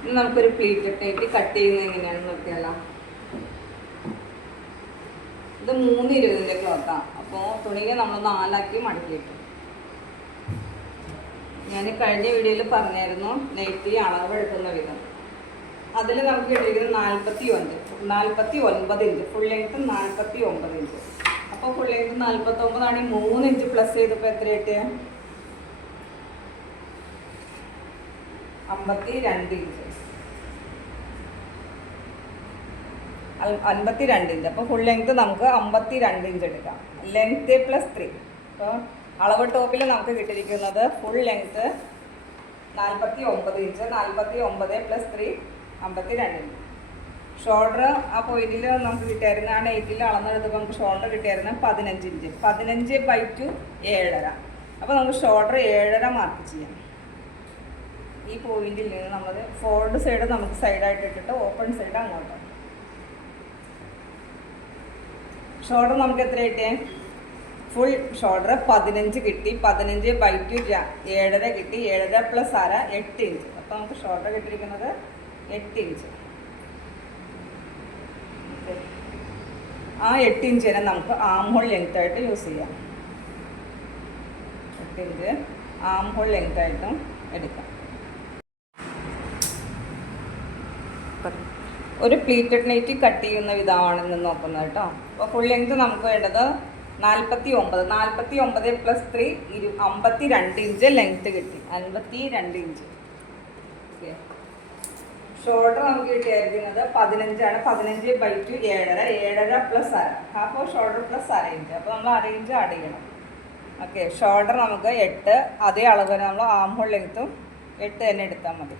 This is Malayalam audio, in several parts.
ഇനി നമുക്കൊരു പ്ലീറ്റ് ഇട്ട് കട്ട് ചെയ്യുന്നത് എങ്ങനെയാണെന്ന് നോക്കിയാലോ. ഇത് 3:20 ക്ലോത്താണ്. അപ്പോൾ തുണിയെ നമ്മൾ 4 മടക്കിയിട്ടു. ഞാൻ കഴിഞ്ഞ വീഡിയോയിൽ പറഞ്ഞായിരുന്നു നെയ്റ്റി അളവെടുക്കുന്ന വിധം. അതിൽ നമുക്ക് കിട്ടിയിരിക്കുന്നത് 49 ഇഞ്ച്, ഫുൾ ലെങ്ത്ത് 49 ഇഞ്ച്. അപ്പോൾ ഫുൾ ലെങ്ത്ത് 49 ആണെങ്കിൽ 3 ഇഞ്ച് പ്ലസ് ചെയ്തപ്പോൾ എത്ര കിട്ടിയ 52 ഇഞ്ച്. 52 ഇഞ്ച്. അപ്പോൾ ഫുൾ ലെങ്ത്ത് നമുക്ക് 52 ഇഞ്ച് എടുക്കാം. Length plus 3. അപ്പോൾ അളവ് ടോപ്പിൽ നമുക്ക് കിട്ടിയിരിക്കുന്നത് full length 49 inch. 49 plus 3 52 inch. Shoulder ആ പോയിന്റിൽ നമുക്ക് കിട്ടിയായിരുന്നു, ആ നെയ്റ്റിൽ അളന്നെടുത്തപ്പോൾ നമുക്ക് ഷോൾഡർ കിട്ടിയായിരുന്നു 15 ഇഞ്ച്. 15/2 7.5. അപ്പോൾ നമുക്ക് ഷോൾഡർ 7.5 മാർക്ക് ചെയ്യാം. ഈ പോയിന്റിൽ നിന്ന് നമ്മൾ ഫോൾഡ് സൈഡ് നമുക്ക് സൈഡായിട്ട് ഇട്ടിട്ട് ഓപ്പൺ സൈഡ് അങ്ങോട്ട്. ഷോൾഡർ നമുക്ക് എത്ര കിട്ടിയേ? ഫുൾ ഷോൾഡർ 15 കിട്ടി. 15/2 7.5 കിട്ടി. 7.5 പ്ലസ് 1/2 8 ഇഞ്ച്. അപ്പോൾ നമുക്ക് ഷോൾഡർ കിട്ടിയിരിക്കുന്നത് 8 ഇഞ്ച്. ആ 8 ഇഞ്ചിനെ നമുക്ക് ആം ഹോൾ ലെങ്ത് ആയിട്ട് യൂസ് ചെയ്യാം. 8 ഇഞ്ച് ആം ഹോൾ ലെങ്ത് ആയിട്ടും എടുക്കാം. ഒരു പ്ലീറ്റഡ് നൈറ്റി കട്ട് ചെയ്യുന്ന വിധമാണ് ഇന്ന് നോക്കുന്നത് കേട്ടോ. അപ്പോൾ ഫുൾ ലെങ്ത് നമുക്ക് വേണ്ടത് 49 പ്ലസ് 3 52 ഇഞ്ച് ലെങ്ത് കിട്ടി. 52 ഇഞ്ച്. ഓക്കെ. ഷോൾഡർ നമുക്ക് കിട്ടിയിരിക്കുന്നത് 15 15/2 7.5. 7.5 plus 1/2 half of shoulder plus 1/2 inch. അപ്പോൾ നമ്മൾ 1/2 ഇഞ്ച് ആഡ് ചെയ്യണം. ഓക്കെ. ഷോൾഡർ നമുക്ക് 8. അതേ അളവ് നമ്മൾ ആം ഹോൾ ലെങ്ത്തും 8 തന്നെ എടുത്താൽ മതി.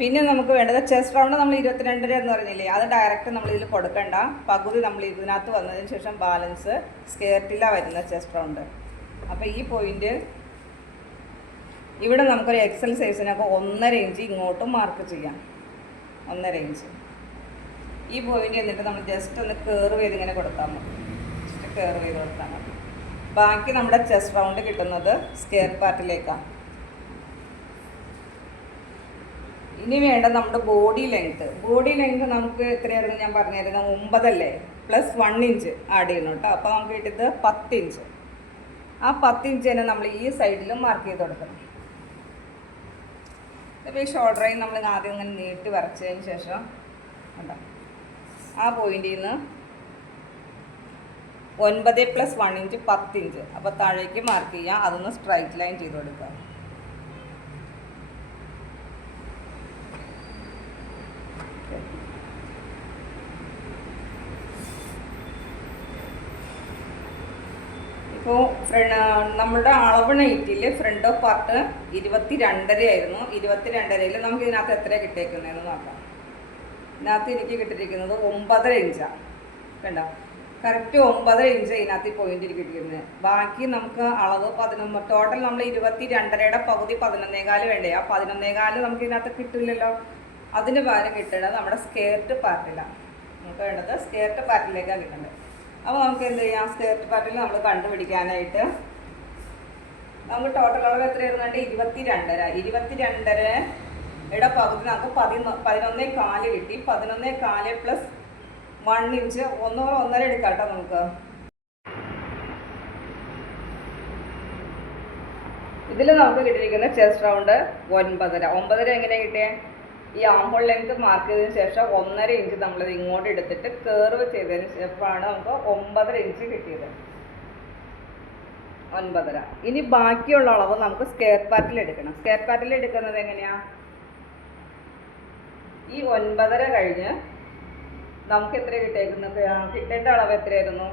പിന്നെ നമുക്ക് വേണ്ടത് ചെസ്റ്റ് റൗണ്ട്. നമ്മൾ 22.5 എന്ന് പറഞ്ഞില്ലേ, അത് ഡയറക്റ്റ് നമ്മൾ ഇതിൽ കൊടുക്കണ്ട. പകുതി നമ്മൾ ഇതിനകത്ത് വന്നതിന് ശേഷം ബാലൻസ് സ്കേർട്ടിലാണ് വരുന്ന ചെസ്റ്റ് റൗണ്ട്. അപ്പോൾ ഈ പോയിന്റ് ഇവിടെ നമുക്കൊരു എക്സൽ സൈസിനൊക്കെ 1.5 ഇഞ്ച് ഇങ്ങോട്ടും മാർക്ക് ചെയ്യാം. 1.5 ഇഞ്ച് ഈ പോയിന്റ് എന്നിട്ട് നമ്മൾ ജസ്റ്റ് ഒന്ന് കർവ് ചെയ്ത് ഇങ്ങനെ കൊടുത്താൽ മതി. ജസ്റ്റ് കർവ് ചെയ്ത് കൊടുത്താൽ മതി. ബാക്കി നമ്മുടെ ചെസ്റ്റ് റൗണ്ട് കിട്ടുന്നത് സ്കെയർ പാർട്ടിലേക്കാണ്. ഇനി വേണ്ട നമ്മുടെ ബോഡി ലെങ്ത്ത്. ബോഡി ലെങ്ത്ത് നമുക്ക് എത്രയായിരുന്നു ഞാൻ പറഞ്ഞിരുന്നത്? 9 അല്ലേ, പ്ലസ് 1 ഇഞ്ച് ആഡ് ചെയ്യണം കേട്ടോ. അപ്പോൾ നമുക്ക് കിട്ടിയത് 10 ഇഞ്ച്. ആ 10 ഇഞ്ച് തന്നെ നമ്മൾ ഈ സൈഡിലും മാർക്ക് ചെയ്ത് കൊടുക്കണം. അപ്പോൾ ഈ ഷോൾഡറായി നമ്മൾ ആദ്യം ഇങ്ങനെ നീട്ടി വരച്ചതിന് ശേഷം കണ്ടോ ആ പോയിന്റിൽ നിന്ന് 9 പ്ലസ് 1 ഇഞ്ച് 10 ഇഞ്ച്. അപ്പോൾ താഴേക്ക് മാർക്ക് ചെയ്യാം. അതൊന്ന് സ്ട്രൈറ്റ് ലൈൻ ചെയ്ത് കൊടുക്കുക. ഇപ്പോൾ നമ്മുടെ അളവ് നൈറ്റിൽ ഫ്രണ്ട് ഓഫ് പാർട്ട് 22.5 ആയിരുന്നു. 22.5 നമുക്ക് ഇതിനകത്ത് എത്ര കിട്ടിയേക്കുന്നതെന്ന് നോക്കാം. ഇതിനകത്ത് എനിക്ക് കിട്ടിയിരിക്കുന്നത് 9.5 ഇഞ്ചാണ്. കണ്ടോ, കറക്റ്റ് 9.5 ഇഞ്ച് ഇതിനകത്ത് ഈ പോയിന്റിൽ കിട്ടിയിരുന്നത്. ബാക്കി നമുക്ക് അളവ് 11. ടോട്ടൽ നമ്മൾ 22.5യുടെ പകുതി 11.25 വേണ്ടേ. ആ 11.25 നമുക്ക് ഇതിനകത്ത് കിട്ടില്ലല്ലോ. അതിന് പകരം കിട്ടേണ്ടത് നമ്മുടെ സ്കേർട്ട് പാർട്ടിലാണ്. നമുക്ക് വേണ്ടത് സ്കേർട്ട് പാർട്ടിലേക്കാണ് കിട്ടേണ്ടത്. അപ്പോൾ നമുക്ക് എന്ത് ചെയ്യാം? സ്കേർട്ട് പാർട്ടിൽ നമ്മൾ കണ്ടുപിടിക്കാനായിട്ട് നമുക്ക് ടോട്ടൽ അളവ് എത്രയായിരുന്നു? 22.5. 22.5യുടെ പകുതി നമുക്ക് 11.25 കിട്ടി. 11.25 പ്ലസ് 1 ഇഞ്ച് 1.5 എടുക്കാം കേട്ടോ. നമുക്ക് ഇതിൽ നമുക്ക് കിട്ടിയിരിക്കുന്ന ചെസ്റ്റ് റൗണ്ട് 9.5. 9.5 എങ്ങനെ കിട്ടിയേ? ഈ ആംഹോൾ ലെങ്ത് മാർക്ക് ചെയ്തതിന് ശേഷം 1.5 ഇഞ്ച് നമ്മളിത് ഇങ്ങോട്ട് എടുത്തിട്ട് കർവ് ചെയ്തതിന് ശേഷമാണ് നമുക്ക് 9.5 ഇഞ്ച് കിട്ടിയത്. 9.5. ഇനി ബാക്കിയുള്ള അളവ് നമുക്ക് സ്ക്വയർ പാർട്ടിൽ എടുക്കണം. സ്ക്വയർ പാർട്ടിൽ എടുക്കുന്നത് എങ്ങനെയാണ്? ഈ 9.5 കഴിഞ്ഞ് നമുക്ക് എത്ര കിട്ടിയേക്കുന്നത്? കിട്ടേണ്ട അളവ് എത്രയായിരുന്നു?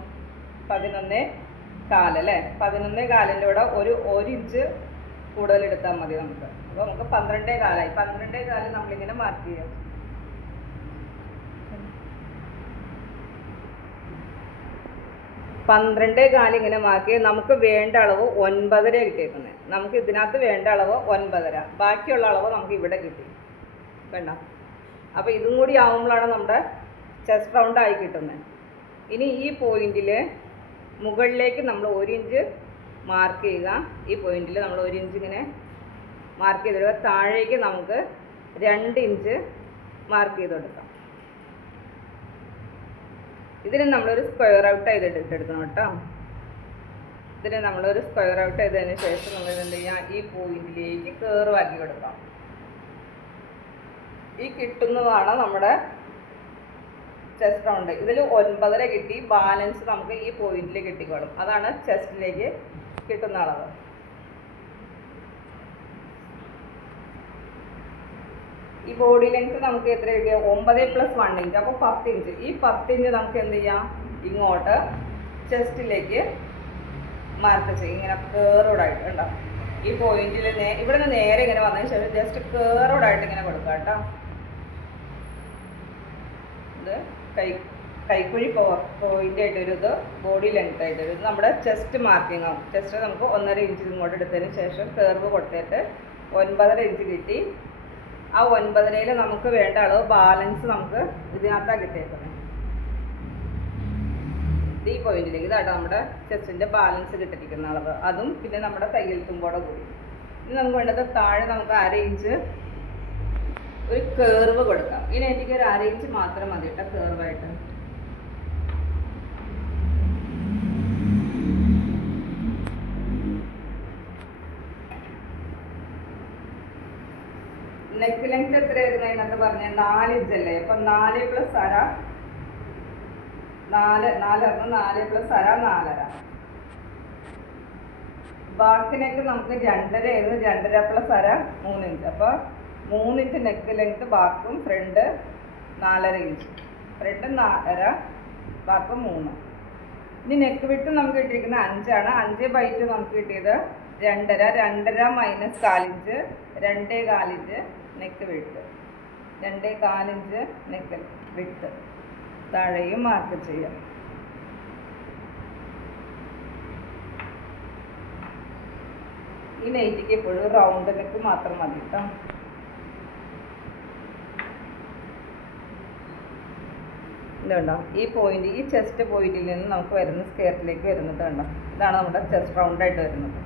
11.25 അല്ലേ? 11.25ൻ്റെ കൂടെ ഒരു ഇഞ്ച് കൂടുതൽ എടുത്താൽ മതി നമുക്ക്. അപ്പോൾ നമുക്ക് 12.25. 12.25 നമ്മളിങ്ങനെ മാർക്ക് ചെയ്യാം. ഇങ്ങനെ മാർക്ക് ചെയ്ത് നമുക്ക് വേണ്ട അളവ് 9.5 കിട്ടിയേക്കുന്നത്. നമുക്ക് ഇതിനകത്ത് വേണ്ട അളവ് 9.5. ബാക്കിയുള്ള അളവ് നമുക്ക് ഇവിടെ കിട്ടി. വേണ്ട. അപ്പോൾ ഇതും കൂടി ആവുമ്പോഴാണ് നമ്മുടെ ചെസ്റ്റ് റൗണ്ട് ആയി കിട്ടുന്നത്. ഇനി ഈ പോയിന്റിൽ മുകളിലേക്ക് നമ്മൾ 1 ഇഞ്ച് മാർക്ക് ചെയ്യുക. ഈ പോയിന്റിൽ നമ്മൾ 1 ഇഞ്ച് ഇങ്ങനെ മാർക്ക് ചെയ്തെടുക്കുക. താഴേക്ക് നമുക്ക് 2 ഇഞ്ച് മാർക്ക് ചെയ്ത് കൊടുക്കാം. ഇതിന് നമ്മളൊരു സ്ക്വയർ ഔട്ട് ചെയ്തിട്ടെടുക്കണം കേട്ടോ. ഇതിന് നമ്മളൊരു സ്ക്വയർ ഔട്ട് ചെയ്തതിന് ശേഷം നമ്മൾ എന്ത് ചെയ്യാം, ഈ പോയിന്റിലേക്ക് കർവാക്കി കൊടുക്കാം. ഈ കിട്ടുന്നതാണ് നമ്മുടെ ചെസ്റ്റ് റൗണ്ട്. ഇതിൽ 9.5 കിട്ടി, ബാലൻസ് നമുക്ക് ഈ പോയിന്റിൽ കിട്ടിക്കോളും. അതാണ് ചെസ്റ്റിലേക്ക് കിട്ടുന്ന അളവ്. ഈ ബോഡി ലെങ്ത് നമുക്ക് എത്ര കിട്ടിയ 9 + 1 ഇഞ്ച്, അപ്പോൾ 10 ഇഞ്ച്. ഈ 10 ഇഞ്ച് നമുക്ക് എന്ത് ചെയ്യാം, ഇങ്ങോട്ട് ചെസ്റ്റിലേക്ക് മാർക്ക് ചെയ്യും. ഇങ്ങനെ കേറോടായിട്ട് ഉണ്ടാവും. ഈ പോയിന്റിൽ ഇവിടെ നിന്ന് നേരെ ഇങ്ങനെ വന്നതിന് ശേഷം ജസ്റ്റ് കേറോടായിട്ട് ഇങ്ങനെ കൊടുക്കുക കേട്ടോ. ഇത് കൈക്കുഴി പോയിന്റ് ആയിട്ടൊരു ഇത്, ബോഡി ലെങ്ത് ആയിട്ടൊരു ഇത് നമ്മുടെ ചെസ്റ്റ് മാർക്കിംഗ് ആവും. ചെസ്റ്റ് നമുക്ക് 1.5 ഇഞ്ച് ഇങ്ങോട്ട് എടുത്തതിന് ശേഷം കേർവ് കൊടുത്തിട്ട് 9.5 ഇഞ്ച് കിട്ടി. ആ 9.5 നമുക്ക് വേണ്ട അളവ് ബാലൻസ് നമുക്ക് ഇതിനകത്താണ് കിട്ടിയേക്കുന്നത്. ഈ പോയിന്റിലേക്ക് ഇതാട്ടോ നമ്മുടെ ചെസ്റ്റിൻ്റെ ബാലൻസ് കിട്ടിയിരിക്കുന്ന അളവ്. അതും പിന്നെ നമ്മുടെ തയ്യൽ തുമ്പോടെ കൂടി. ഇനി നമുക്ക് വേണ്ടത് താഴെ നമുക്ക് 1/2 ഇഞ്ച് ഒരു കേർവ് കൊടുക്കാം. ഇനി എനിക്ക് ഒരു 1/2 ഇഞ്ച് മാത്രം മതി കേട്ടോ കേർവായിട്ട്. നെക്ക് ലെങ്ത് എത്രയായിരുന്നു അതിനകത്ത് പറഞ്ഞത്? 4 ഇഞ്ച് അല്ലേ? അപ്പം 4 + 1/2 4 4 + 1/2 4.5. ബാക്കിനേക്ക് നമുക്ക് 2.5 ആയിരുന്നു. 2.5 + 1/2 3 ഇഞ്ച്. അപ്പോൾ 3 ഇഞ്ച് നെക്ക് ലെങ്ത്, ബാക്കും ഫ്രണ്ട് 4.5 ഇഞ്ച്. ഫ്രണ്ട് 4.5, ബാക്കും 3. ഇനി നെക്ക് വിട്ട് നമുക്ക് കിട്ടിയിരിക്കുന്നത് 5 ആണ്. 5 ബൈറ്റ് നമുക്ക് കിട്ടിയത് 2.5. 2.5 - 4 ഇഞ്ച്, 2.25 ഇഞ്ച് നെക്ക് വിട്ട്, 2.25 ഇഞ്ച് നെക്ക് വിട്ട്. താഴെയും മാർക്ക് ചെയ്യാം. ഈ നൈറ്റിക്ക് എപ്പോഴും റൗണ്ട് നെക്ക് മാത്രം മതി കേട്ടോ. ഇതുണ്ടോ ഈ പോയിന്റ്, ഈ ചെസ്റ്റ് പോയിന്റിൽ നിന്ന് നമുക്ക് വരുന്ന സ്കേർട്ടിലേക്ക് വരുന്നത് കണ്ടോ. ഇതാണ് നമ്മുടെ ചെസ്റ്റ് റൗണ്ടായിട്ട് വരുന്നത്.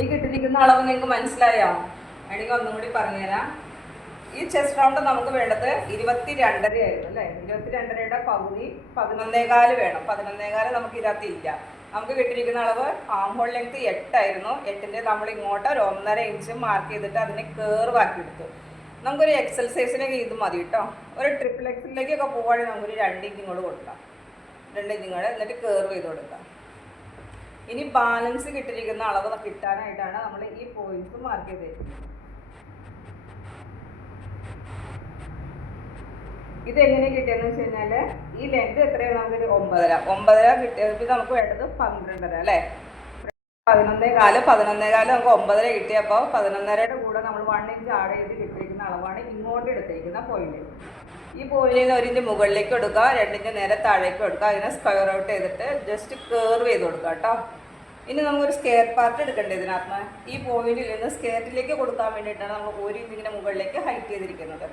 ഈ കിട്ടിയിരിക്കുന്ന അളവ് നിങ്ങൾക്ക് മനസ്സിലായോ? അല്ലെങ്കിൽ ഒന്നും കൂടി പറഞ്ഞുതരാം. ഈ ചെസ്റ്റ് റൗണ്ട് നമുക്ക് വേണ്ടത് 22.5 ആയിരുന്നു അല്ലേ? 22.5യുടെ പകുതി 11.25 വേണം. 11.25 നമുക്ക് ഇതിനകത്തില്ല. നമുക്ക് കിട്ടിയിരിക്കുന്ന അളവ് ആം ഹോൾ ലെങ്ത് 8 ആയിരുന്നു. 8ൻ്റെ നമ്മൾ ഇങ്ങോട്ട് ഒരു 1.5 ഇഞ്ച് മാർക്ക് ചെയ്തിട്ട് അതിനെ കേർവാക്കി എടുത്തു. നമുക്കൊരു എക്സൽ സൈസിലേക്ക് ഇത് മതി കേട്ടോ. ഒരു ട്രിപ്പിൾ എക്സലിലേക്കൊക്കെ പോവുകയാണെങ്കിൽ നമുക്കൊരു 2 ഇഞ്ച് ഇങ്ങോട്ട് കൊടുക്കാം. 2 ഇഞ്ച് ഇങ്ങോട്ട് എന്നിട്ട് കേർവ് ചെയ്ത് കൊടുക്കാം. ഇനി ബാലൻസ് കിട്ടിയിരിക്കുന്ന അളവ് കിട്ടാനായിട്ടാണ് നമ്മൾ ഈ പോയിന്റ്സ് മാർക്ക് ചെയ്തിരിക്കുന്നത്. ഇതെങ്ങനെ കിട്ടിയെന്ന് വെച്ച് കഴിഞ്ഞാൽ ഈ ലെങ്ത് എത്രയാണ്? നമുക്കൊരു 9.5 കിട്ടിയത്. നമുക്ക് വേണ്ടത് 12.5 അല്ലേ? 11.25 നമുക്ക് 9.5 കിട്ടിയപ്പോൾ 11.5യുടെ കൂടെ നമ്മൾ 1 ഇഞ്ച് ആഡ് ചെയ്ത് കിട്ടിയിരിക്കുന്ന അളവാണ് ഇങ്ങോട്ട് എടുത്തിരിക്കുന്ന പോയിന്റ്. ഈ പോയിന്റിൽ നിന്ന് 1 ഇഞ്ച് മുകളിലേക്ക് കൊടുക്കുക, 2 ഇഞ്ച് നേരെ താഴേക്ക് കൊടുക്കുക. അതിനെ സ്ക്വയർ ഔട്ട് ചെയ്തിട്ട് ജസ്റ്റ് കേർവ് ചെയ്ത് കൊടുക്കുക കേട്ടോ. ഇനി നമുക്കൊരു സ്കെയർ പാർട്ട് എടുക്കേണ്ടത് ഇതിനകത്ത്. ഈ പോയിന്റിൽ നിന്ന് സ്കേർട്ടിലേക്ക് കൊടുക്കാൻ വേണ്ടിയിട്ടാണ് നമ്മൾ 1 ഇഞ്ചിൻ്റെ മുകളിലേക്ക് ഹൈറ്റ് ചെയ്തിരിക്കുന്നത്.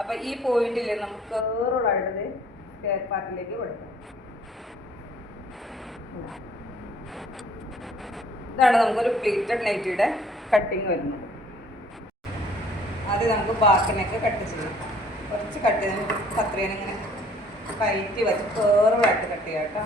അപ്പോൾ ഈ പോയിന്റിൽ നമുക്ക് കേർവായിട്ട് സ്കെയർ പാർട്ടിലേക്ക് കൊടുക്കാം. ഇതാണ് നമുക്കൊരു പ്ലീറ്റഡ് നൈറ്റിയുടെ കട്ടിങ് വരുന്നത്. ആദ്യം നമുക്ക് ബാക്കിനൊക്കെ കട്ട് ചെയ്യാം. കുറച്ച് കട്ട് ചെയ്ത് കത്രികനെ ഇങ്ങനെ കയറ്റി വെച്ച് കേർവായിട്ട് കട്ട് ചെയ്യാം കേട്ടോ.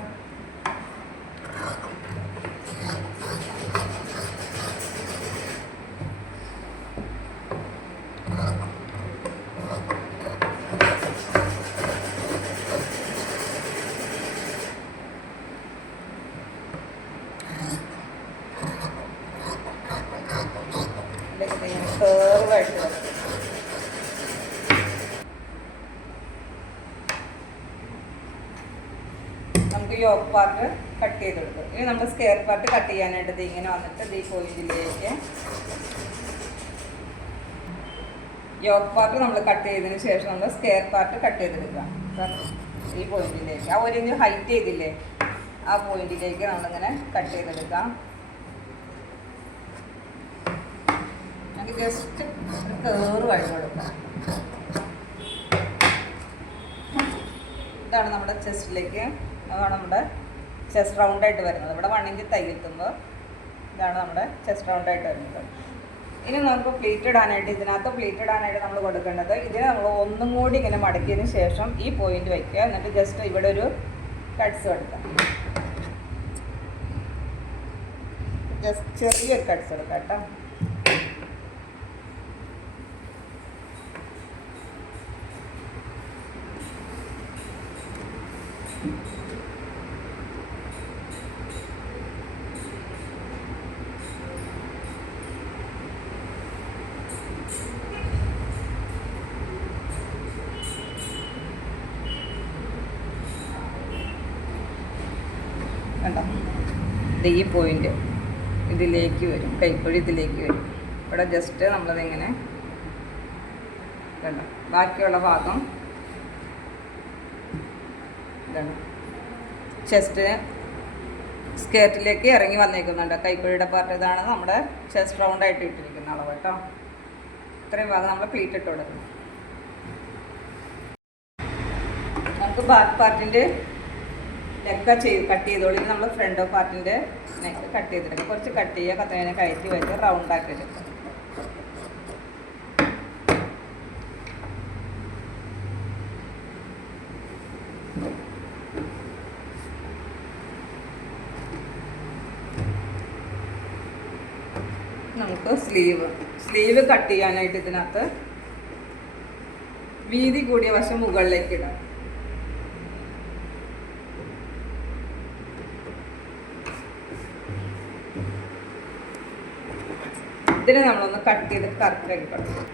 കേർവായിട്ട് നമുക്ക് യോക്ക് പാർട്ട് കട്ട് ചെയ്തെടുക്കും. ഇനി നമ്മൾ സ്കെയർ പാർട്ട് കട്ട് ചെയ്യാനായിട്ട് ഇങ്ങനെ വന്നിട്ട് ഈ പോയിന്റിലേക്ക് യോക്ക് പാർട്ട് നമ്മൾ കട്ട് ചെയ്തതിന് ശേഷം നമ്മൾ സ്കെയർ പാർട്ട് കട്ട് ചെയ്തെടുക്കുക. ഈ പോയിന്റിലേക്ക് ആ 1 ഇഞ്ച് ഹൈറ്റ് ചെയ്തില്ലേ, ആ പോയിന്റിലേക്ക് നമ്മളിങ്ങനെ കട്ട് ചെയ്തെടുക്കാം. നമുക്ക് ജസ്റ്റ് ഒരു കയറ് വഴി കൊടുക്കാം. ഇതാണ് നമ്മുടെ ചെസ്റ്റിലേക്ക്, അതാണ് നമ്മുടെ ചെസ്റ്റ് റൗണ്ടായിട്ട് വരുന്നത്. ഇവിടെ 1 ഇഞ്ച് തയ്യെത്തുമ്പോൾ ഇതാണ് നമ്മുടെ ചെസ്റ്റ് റൗണ്ടായിട്ട് വരുന്നത്. ഇനി നമുക്ക് പ്ലീറ്റ് ഇടാനായിട്ട്, ഇതിനകത്ത് പ്ലീറ്റ് ഇടാനായിട്ട് നമ്മൾ കൊടുക്കേണ്ടത്, ഇതിനെ നമ്മൾ ഒന്നും കൂടി ഇങ്ങനെ മടക്കിയതിന് ശേഷം ഈ പോയിന്റ് വയ്ക്കുക. എന്നിട്ട് ജസ്റ്റ് ഇവിടെ ഒരു കട്ട്സ് കൊടുക്കാം. ജസ്റ്റ് ചെറിയൊരു കട്ട്സ് കൊടുക്കാം കേട്ടോ. കണ്ടോ, ഈ പോയിന്റ് ഇതിലേക്ക് വരും, കൈപ്പൊഴി ഇതിലേക്ക് വരും. ഇവിടെ ജസ്റ്റ് നമ്മളതിങ്ങനെ കണ്ടോ, ബാക്കിയുള്ള ഭാഗം ഇതാണ് ചെസ്റ്റ് സ്കേർട്ടിലേക്ക് ഇറങ്ങി വന്നേക്കുന്നുണ്ട്. കൈപ്പൊഴിയുടെ പാർട്ട് ഇതാണ് നമ്മുടെ ചെസ്റ്റ് റൗണ്ടായിട്ട് ഇട്ടിരിക്കുന്ന അളവ് കേട്ടോ. ഇത്രയും ഭാഗം നമ്മൾ പ്ലീറ്റ് ഇട്ട് കൊടുക്കണം. നമുക്ക് ബാക്ക് പാർട്ടിൻ്റെ നെക്ക് കട്ട് ചെയ്തോളി. നമ്മൾ ഫ്രണ്ട് പാർട്ടിൻ്റെ നെക്ക് കട്ട് ചെയ്തെടുക്കുക. കുറച്ച് കട്ട് ചെയ്യുക, കത്തേനെ കയറ്റി വെച്ച് റൗണ്ടാക്കി എടുക്കുക. നമുക്ക് സ്ലീവ് കട്ട് ചെയ്യാനായിട്ട് ഇതിനകത്ത് വീതി കൂടിയ വശം മുകളിലേക്ക് ഇടാം. ഇതിനെ നമ്മളൊന്ന് കട്ട് ചെയ്ത് കറക്റ്റാക്കി കൊടുക്കും.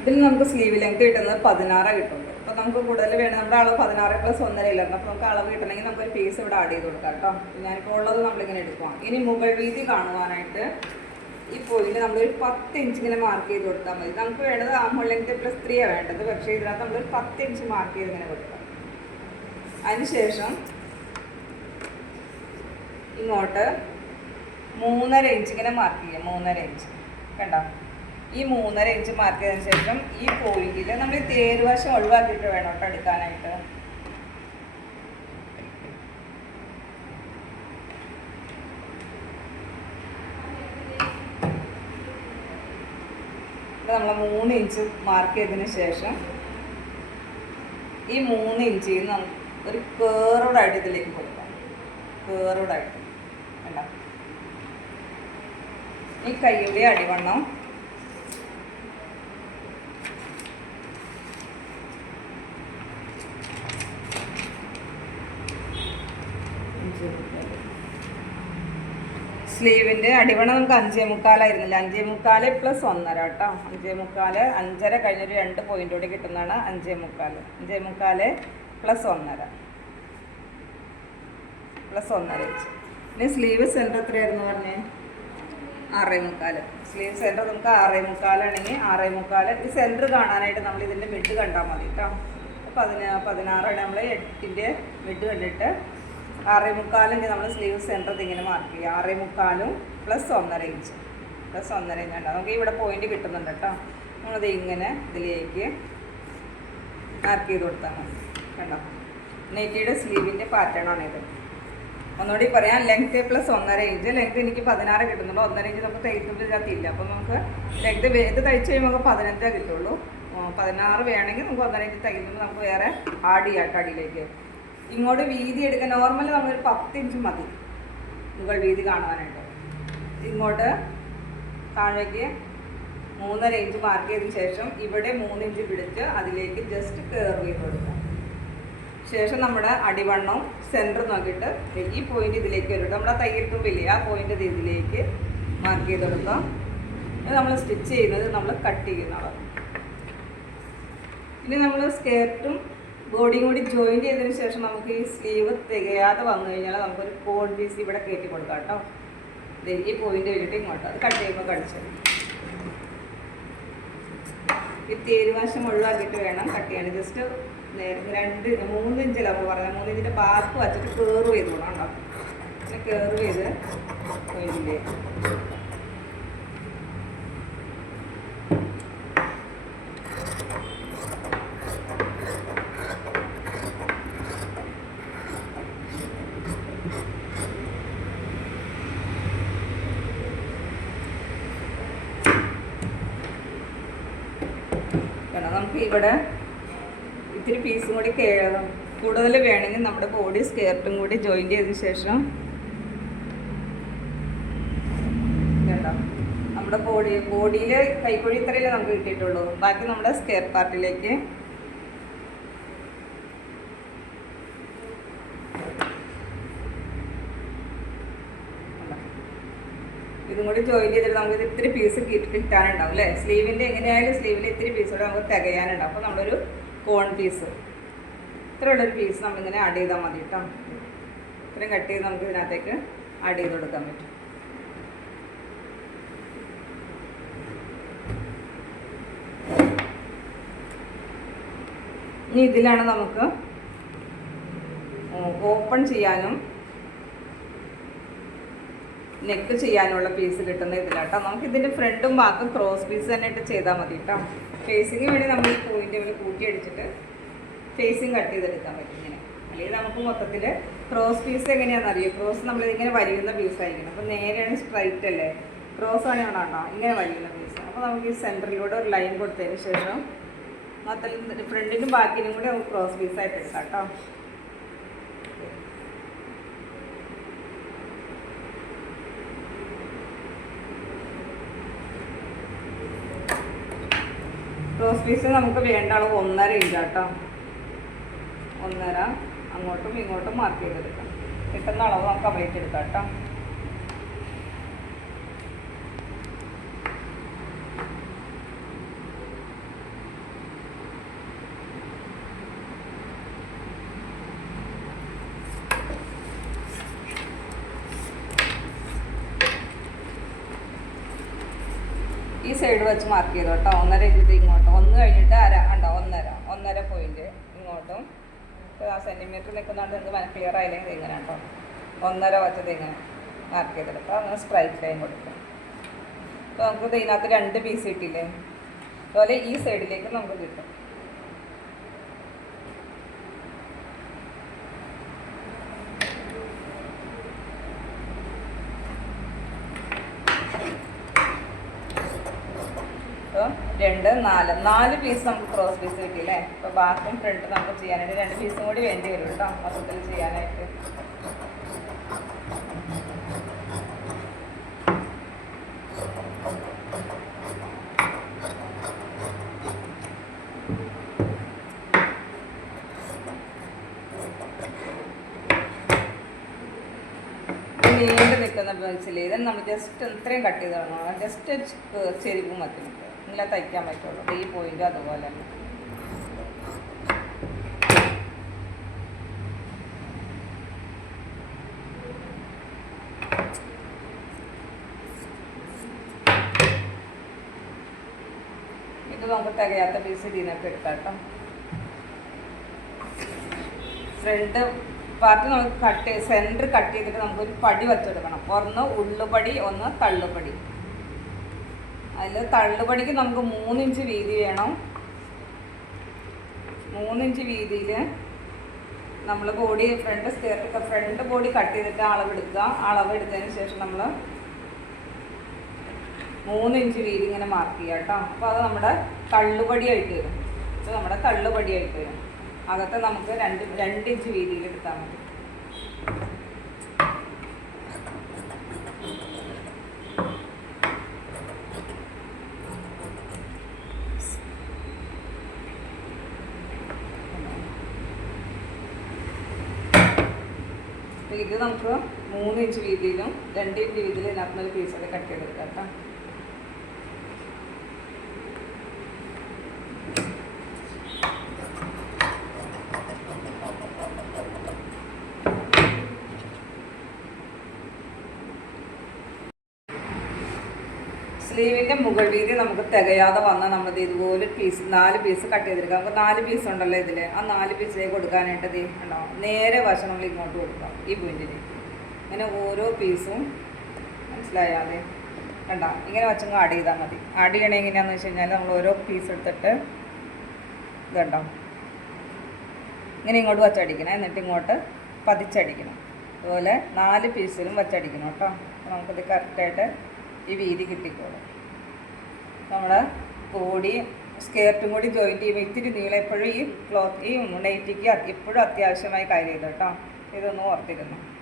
ഇതിൽ നമുക്ക് സ്ലീവ് ലെങ്ത് കിട്ടുന്നത് 16 കിട്ടുള്ളൂ. അപ്പോൾ നമുക്ക് കൂടുതൽ വേണം, നമ്മുടെ അളവ് 16 + 1.5 ഇല്ലായിരുന്നു. അപ്പോൾ നമുക്ക് അളവ് കിട്ടണമെങ്കിൽ നമുക്കൊരു പീസ് ഇവിടെ ആഡ് ചെയ്ത് കൊടുക്കാം കേട്ടോ. ഞാനിപ്പോൾ ഉള്ളത് നമ്മളിങ്ങനെ എടുക്കുവാണ്. ഇനി മുകൾ വീതി കാണുവാനായിട്ട് ഈ പോയിന്റ് നമ്മളൊരു 10 ഇഞ്ച് ഇങ്ങനെ മാർക്ക് ചെയ്ത് കൊടുത്താൽ മതി. നമുക്ക് വേണ്ടത് ആംഹോൾ ലെങ്ത് +3 വേണ്ടത്, പക്ഷേ ഇതിനകത്ത് നമ്മളൊരു 10 ഇഞ്ച് മാർക്ക് ചെയ്ത് ഇങ്ങനെ കൊടുക്കാം. അതിനുശേഷം ഇങ്ങോട്ട് 3.5 ഇഞ്ച് ഇങ്ങനെ മാർക്ക് ചെയ്യാം. 3.5 ഇഞ്ച് കണ്ടോ, ഈ 3.5 ഇഞ്ച് മാർക്ക് ചെയ്തതിന് ശേഷം ഈ പോയിന്റിൽ നമ്മൾ ഈ തേരുവശം ഒഴിവാക്കിയിട്ട് വേണം കേട്ടോ എടുക്കാനായിട്ട്. നമ്മൾ 3 ഇഞ്ച് മാർക്ക് ചെയ്തതിന് ശേഷം ഈ 3 ഇഞ്ചിൽ നിന്ന് നമുക്ക് ഒരു കേർവ്ഡായിട്ട് ഇതിലേക്ക് കൊടുക്കാം. കേർവ്ഡായിട്ട് കണ്ടോ, ഈ കൈയുടെ അടിവണ്ണം സ്ലീവിൻ്റെ അടിവണ്ണം നമുക്ക് 5.25 ആയിരുന്നില്ല, 5.25 + 1.5 കേട്ടോ. 5.25, 5.5 കഴിഞ്ഞൊരു 2 പോയിന്റ് കൂടി കിട്ടുന്നതാണ് 5.25. 5.25 + 1.5 + 1.5 ഇഞ്ച്. ഇനി സ്ലീവ് സെൻറ്റർ എത്രയായിരുന്നു പറഞ്ഞേ? 6.25. സ്ലീവ് സെൻറ്റർ നമുക്ക് 6.25 ആണെങ്കിൽ 6.25. ഈ സെൻറ്റർ കാണാനായിട്ട് നമ്മൾ ഇതിൻ്റെ മിഡ് കണ്ടാൽ മതി കേട്ടോ. 16 നമ്മൾ 8ൻ്റെ മിഡ് കണ്ടിട്ട് 6.25 നമ്മൾ സ്ലീവ് സെൻറ്റർ ഇങ്ങനെ മാർക്ക് ചെയ്യുക. 6.25 + 1.5 ഇഞ്ച് + 1.5 ഇഞ്ച് ഉണ്ടാവും. നമുക്ക് ഇവിടെ പോയിന്റ് കിട്ടുന്നുണ്ട് കേട്ടോ. നമ്മളത് ഇങ്ങനെ ഇതിലേക്ക് മാർക്ക് ചെയ്ത് കൊടുത്താൽ മതി കണ്ടോ. നെറ്റിയുടെ സ്ലീവിൻ്റെ പാറ്റേൺ ആണിത്. ഒന്നുകൂടി പറയാം, ലെങ്ത് + 1.5 ഇഞ്ച്. ലെങ്ത് എനിക്ക് 16 കിട്ടുന്നുണ്ട്. 1.5 ഇഞ്ച് നമുക്ക് തയ്ക്കുമ്പോൾ ഇതിനകത്തില്ല. അപ്പം നമുക്ക് ലെങ്ത് ഇത് തയ്ച്ച് കഴിയുമ്പോൾ നമുക്ക് 15 കിട്ടുള്ളൂ. 16 വേണമെങ്കിൽ നമുക്ക് 1.5 ഇഞ്ച് തയ്ക്കുമ്പോൾ നമുക്ക് വേറെ ആഡ് ചെയ്യാം അടിയിലേക്ക്. ഇങ്ങോട്ട് വീതി എടുക്കാൻ നോർമൽ നമ്മളൊരു 10 ഇഞ്ച് മതി മുകൾ വീതി കാണുവാനായിട്ട്. ഇങ്ങോട്ട് താഴേക്ക് 3.5 ഇഞ്ച് മാർക്ക് ചെയ്തതിന് ശേഷം ഇവിടെ 3 ഇഞ്ച് പിടിച്ച് അതിലേക്ക് ജസ്റ്റ് കർവ് ചെയ്ത് കൊടുക്കാം. ശേഷം നമ്മുടെ അടിവണ്ണം സെൻറ്റർ നോക്കിയിട്ട് ഈ പോയിന്റ് ഇതിലേക്ക് വരും. നമ്മുടെ തയ്യൽ തുമ്പില്ലേ, ആ പോയിന്റ് ഇതിലേക്ക് മാർക്ക് ചെയ്ത് കൊടുക്കാം. നമ്മൾ സ്റ്റിച്ച് ചെയ്യുന്നത് നമ്മൾ കട്ട് ചെയ്യുന്നതാണ്. ഇനി നമ്മൾ സ്കേർട്ടും ബോഡിയും കൂടി ജോയിൻറ്റ് ചെയ്തതിന് ശേഷം നമുക്ക് ഈ സ്ലീവ് തികയാതെ വന്നു കഴിഞ്ഞാൽ നമുക്കൊരു കോൺ പീസ് ഇവിടെ കയറ്റി കൊടുക്കാം കേട്ടോ. ഈ പോയിന്റ് കഴിഞ്ഞിട്ട് ഇങ്ങോട്ട് അത് കട്ട് ചെയ്യുമ്പോൾ കടിച്ചു ഈ തേരുവശം ഒഴിവാക്കിയിട്ട് വേണം കട്ട് ചെയ്യാൻ. ജസ്റ്റ് 3 ഇഞ്ചിൽ നമ്മൾ പറഞ്ഞാൽ 3 ഇഞ്ചിൻ്റെ ബാക്ക് വച്ചിട്ട് കർവ് ചെയ്ത് കൊടുക്കണം കേട്ടോ. പിന്നെ കർവ് ചെയ്ത് പോയിന്റിലേക്ക് നമുക്ക് ഇവിടെ ഇത്തിരി പീസും കൂടി കൂടുതൽ വേണമെങ്കിൽ നമ്മുടെ ബോഡി സ്കേർട്ടും കൂടി ജോയിൻ്റ് ചെയ്തതിന് ശേഷം നമ്മുടെ ബോഡിയിൽ കൈക്കുഴി ഇത്രയല്ലേ നമുക്ക് കിട്ടിയിട്ടുള്ളൂ. ബാക്കി നമ്മുടെ സ്കേർട്ട് പാർട്ടിലേക്ക് ഇതും കൂടി ജോയിൻ ചെയ്തിട്ട് നമുക്ക് ഇത്തിരി പീസ് കിട്ടാനുണ്ടാവും അല്ലേ. സ്ലീവിൻ്റെ എങ്ങനെയായാലും സ്ലീവിൽ ഇത്തിരി പീസോടെ നമുക്ക് തികയാനുണ്ടാവും. അപ്പോൾ നമ്മളൊരു കോൺ പീസ് ഇത്രയുള്ളൊരു പീസ് നമ്മളിങ്ങനെ ആഡ് ചെയ്താൽ മതി കേട്ടോ. ഇത്രയും കട്ട് ചെയ്ത് നമുക്ക് ഇതിനകത്തേക്ക് ആഡ് ചെയ്ത് കൊടുക്കാൻ പറ്റും. ഇനി ഇതിലാണ് നമുക്ക് ഓപ്പൺ ചെയ്യാനും നെക്ക് ചെയ്യാനുള്ള പീസ് കിട്ടുന്ന ഇതിലാട്ടോ. നമുക്ക് ഇതിൻ്റെ ഫ്രണ്ടും ബാക്കും ക്രോസ് പീസ് തന്നെ ഇട്ട് ചെയ്താൽ മതി കേട്ടോ. ഫേസിങ് വേണ്ടി നമ്മൾ ഈ പോയിന്റ് ഇവിടെ കൂട്ടിയടിച്ചിട്ട് ഫേസിങ് കട്ട് ചെയ്തെടുക്കാൻ പറ്റും ഇങ്ങനെ. അല്ലെങ്കിൽ നമുക്ക് മൊത്തത്തിൽ ക്രോസ് പീസ് എങ്ങനെയാണെന്ന് അറിയാം. ക്രോസ് നമ്മളിതിങ്ങനെ വലിയുന്ന പീസായിരിക്കണം. അപ്പോൾ നേരെയാണ് സ്ട്രൈറ്റ് അല്ലേ, ക്രോസ് ആണ് കേട്ടോ ഇങ്ങനെ വലിയുന്ന പീസ്. അപ്പോൾ നമുക്ക് ഈ സെൻറ്ററിലൂടെ ഒരു ലൈൻ കൊടുത്തതിന് ശേഷം മൊത്തത്തിൽ ഫ്രണ്ടിനും ബാക്കിനും കൂടി നമുക്ക് ക്രോസ് പീസായിട്ട് എടുക്കാം കേട്ടോ. ക്രോസ് പീസ് നമുക്ക് വേണ്ട അളവ് 1.5 ഇഞ്ച് കേട്ടോ. 1.5 അങ്ങോട്ടും ഇങ്ങോട്ടും മാർക്ക് ചെയ്തെടുക്കാം. കിട്ടുന്ന അളവ് നമുക്ക് കംപ്ലീറ്റ് എടുക്കാം കേട്ടോ. ഈ സൈഡ് വെച്ച് മാർക്ക് ചെയ്തു കേട്ടോ. 1.5 ഇഞ്ച് ഇങ്ങോട്ടും 1 കഴിഞ്ഞിട്ട് ഉണ്ടോ 1.5 പോയിന്റ് ഇങ്ങോട്ടും. ആ സെൻറ്റിമീറ്റർ നിൽക്കുന്നുണ്ട്. എന്ത് ക്ലിയർ ആയില്ലെങ്കിൽ ഇങ്ങനെ കേട്ടോ 1.5 വെച്ചത് ഇങ്ങനെ മാർക്ക് ചെയ്തെടുക്കാം. അങ്ങനെ സ്ട്രൈറ്റ് ലൈൻ കൊടുക്കാം. അപ്പോൾ നമുക്ക് ഇതിനകത്ത് 2 പീസ് കിട്ടില്ലേ, അതുപോലെ ഈ സൈഡിലേക്ക് നമുക്ക് കിട്ടും. അപ്പോൾ 2, 4 പീസ് നമുക്ക് ക്രോസ് പീസ് കിട്ടിയില്ലേ. അപ്പോൾ ബാക്കും ഫ്രണ്ട് നമുക്ക് ചെയ്യാനായിട്ട് 2 പീസും കൂടി വേണ്ടി വരും കേട്ടോ മൊത്തത്തിൽ ചെയ്യാനായിട്ട്. നീണ്ട് നിൽക്കുന്ന പെൻസിൽ ഇത് നമ്മൾ ജസ്റ്റ് ഇത്രയും കട്ട് ചെയ്ത് തുടങ്ങണം. ജസ്റ്റ് ചെരിവ് മതി, ഇങ്ങനെ തയ്ക്കാൻ പറ്റുള്ളൂ. ഈ പോയിന്റ് അതുപോലെ തന്നെ. ഇത് നമുക്ക് തികയാത്ത പീസ് ഇതിനൊക്കെ എടുക്കാം കേട്ടോ. ഫ്രണ്ട് പാർട്ട് നമുക്ക് സെൻറ്റർ കട്ട് ചെയ്തിട്ട് നമുക്കൊരു പടി വച്ചെടുക്കണം. ഒന്ന് ഉള്ളുപടി, ഒന്ന് തള്ളുപടി. അതിൽ തള്ളുപടിക്ക് നമുക്ക് 3 ഇഞ്ച് വീതി വേണം. 3 ഇഞ്ച് വീതിയിൽ നമ്മൾ ബോഡി ഫ്രണ്ട് ബോഡി കട്ട് ചെയ്തിട്ട് അളവെടുക്കുക. അളവെടുത്തതിന് ശേഷം നമ്മൾ 3 ഇഞ്ച് വീതി ഇങ്ങനെ മാർക്ക് ചെയ്യുക കേട്ടോ. അപ്പോൾ അത് നമ്മുടെ തള്ളുപടിയായിട്ട് വരും. അപ്പോൾ നമ്മുടെ തള്ളുപടിയായിട്ട് വരും. അകത്ത് നമുക്ക് 2 ഇഞ്ച് വീതിയിൽ എടുത്താൽ മതി. ഇത് നമുക്ക് 3 ഇഞ്ച് വീതിയിലും 2 ഇഞ്ച് വീതിയിലും ഇതിനകത്തുനിന്ന് ഒരു പീസൊക്കെ കട്ട് ചെയ്തെടുക്കാം കേട്ടോ. സ്ലീവിൻ്റെ മുകൾ വീതി നമുക്ക് തികയാതെ വന്നാൽ നമ്മൾ ഇതുപോലെ 4 പീസ് കട്ട് ചെയ്തെടുക്കാം. നമുക്ക് 4 പീസ് ഉണ്ടല്ലോ ഇതിൽ. ആ 4 പീസിലേക്ക് കൊടുക്കാനായിട്ട് ഇത് ഉണ്ടാവും. നേരെ വശം നമ്മൾ ഇങ്ങോട്ട് കൊടുക്കാം ഈ പോയിന്റിന്. ഇങ്ങനെ ഓരോ പീസും മനസ്സിലായാതെ കണ്ടോ ഇങ്ങനെ വച്ചങ്ങ് ആഡ് ചെയ്താൽ മതി. ആഡ് ചെയ്യണേ എങ്ങനെയാണെന്ന് വെച്ച് കഴിഞ്ഞാൽ നമ്മൾ ഓരോ പീസ് എടുത്തിട്ട് ഇത് കണ്ടോ ഇങ്ങനെ ഇങ്ങോട്ട് വച്ചടിക്കണം. എന്നിട്ട് ഇങ്ങോട്ട് പതിച്ചടിക്കണം. അതുപോലെ 4 പീസിലും വച്ചടിക്കണം കേട്ടോ. നമുക്കിത് കറക്റ്റായിട്ട് ഈ വീതി കിട്ടിക്കോളും. നമ്മുടെ ബോഡി സ്കേർട്ടും കൂടി ജോയിൻ ചെയ്യുമ്പോൾ ഇത്തിരി നീളം എപ്പോഴും ഈ നൈറ്റിക്ക് എപ്പോഴും അത്യാവശ്യമായി കാര്യം ചെയ്തു കേട്ടോ. ഇതൊന്ന് ഓർത്തിരുന്നു.